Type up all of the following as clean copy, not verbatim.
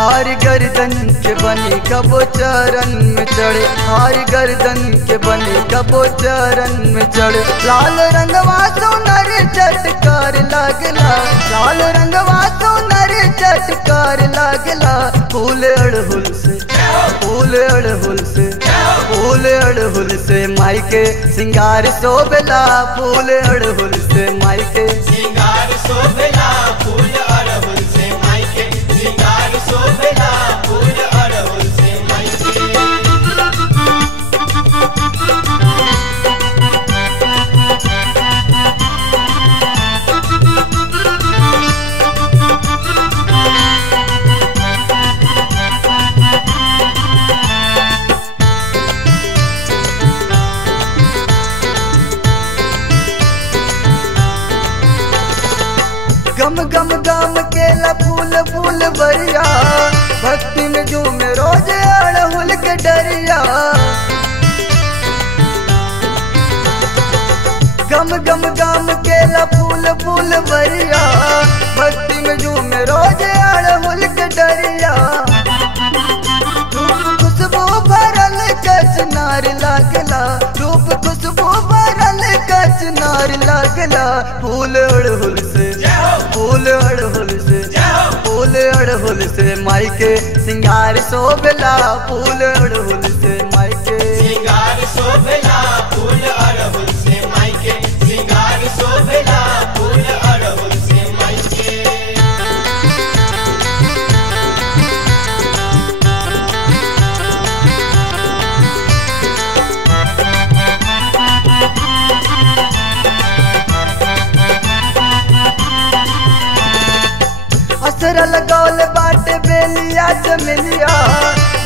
हार गर्दन के बने कबो चरण में चढ़े, हार गर्दन के बने कबो चरण में चढ़े। लाल रंगवा सोनर चटकार लागला, लाल रंगवा सोनर चटकार लागला। फूल अड़हुल से, फूल अड़हुल से, फूल अड़हुल से माई के सिंगार शोभला, फूल अड़हुल से माई के सिंगार शोभला, फूल अड़हुल से माई के सिंगार शोभला, फूल अड़हुल से माई गम गम गम केला फूल फूल बरिया, भक्ति में झूम रोज अड़हुल के डरिया। गम गम गम केला फूल फूल बरिया, भक्ति में झूम रोज अड़हुल के डरिया। रूप खुशबू भरल कचनार लागला, रूप खुशबू भरल कचनार लागला। फूल अड़हुल से, फूल अड़हुल से, फूल अड़हुल से माई के सिंगार शोभला, फूल अड़हुल से माई के सिंगार शोभला, फूल अड़हुल से माई के सिंगार शोभला, फूल अड़हुल से माई के। असरा लगौल बाटे बेलिया चमेलिया,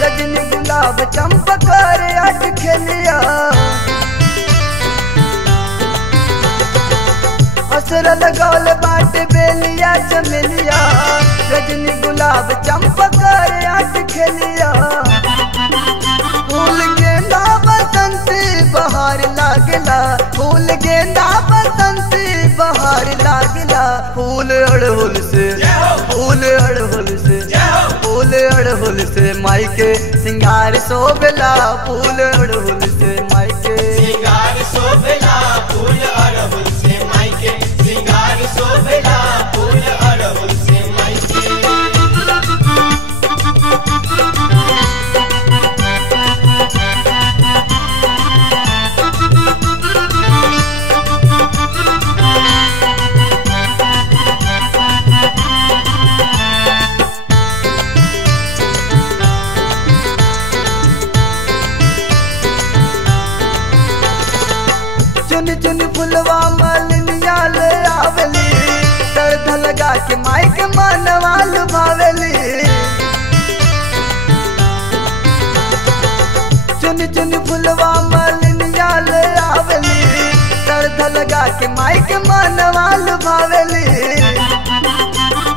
रजनी गुलाब चंपकार अट खेलिया। असरा लगौल बाटे बेलिया चमेलिया, रजनी गुलाब चंपकार अट खेलिया। फूल गेंदा बसंती बहार लागला, फूल गेंदा बसंती बहार लागला। फूल अड़हुल से, फूल अड़हुल से, फूल अड़हुल से माई के सिंगार शोभला, फूल अड़हुल से माई के सिंगार शोभला, फूल अड़हुल से माई के सिंगार शोभला, फूल अड़हुल से माई के। चुन चुन फुलवा मालिनिया ले आवेली, दर्द लगा के माई के मनवा लुभावेली। चुन चुन फुलवा मालिनिया ले आवेली, दर्द लगा के माई के मनवा लुभावेली।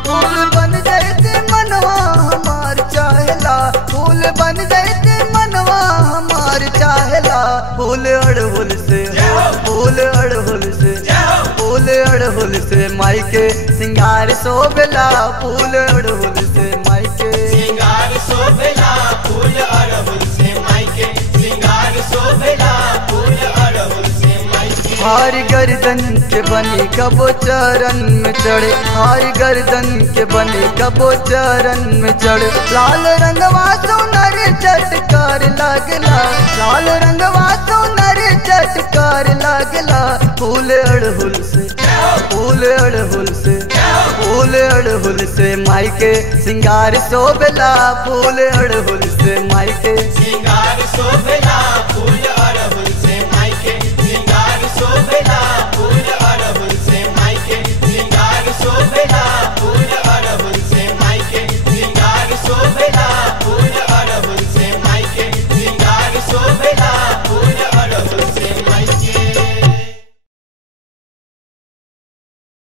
फूल बन जाते मनवा हमार चाहेला, फूल बन जाते मनवा हमार चाहेला। फूल अड़हुल से, फूल अड़हुल से, फूल अड़हुल से माई के सिंगार शोभला, फूल अड़हुल से माई के सिंगार शोभला, फूल अड़हुल से माई के सिंगार शोभला, फूल अड़हुल से माई के। हार गर्दन के बने कबो चरण में चढ़े, हार गर्दन के बने कबो चरण में चढ़े। लाल रंगवा सोनर चटकार लागला, लाल रंगवा सोनर चटकार लागला। फूल अड़हुल से, फूल अड़हुल से, फूल अड़हुल से माई के सिंगार शोभला, फूल अड़हुल से माई के सिंगार शोभला, फूल अड़हुल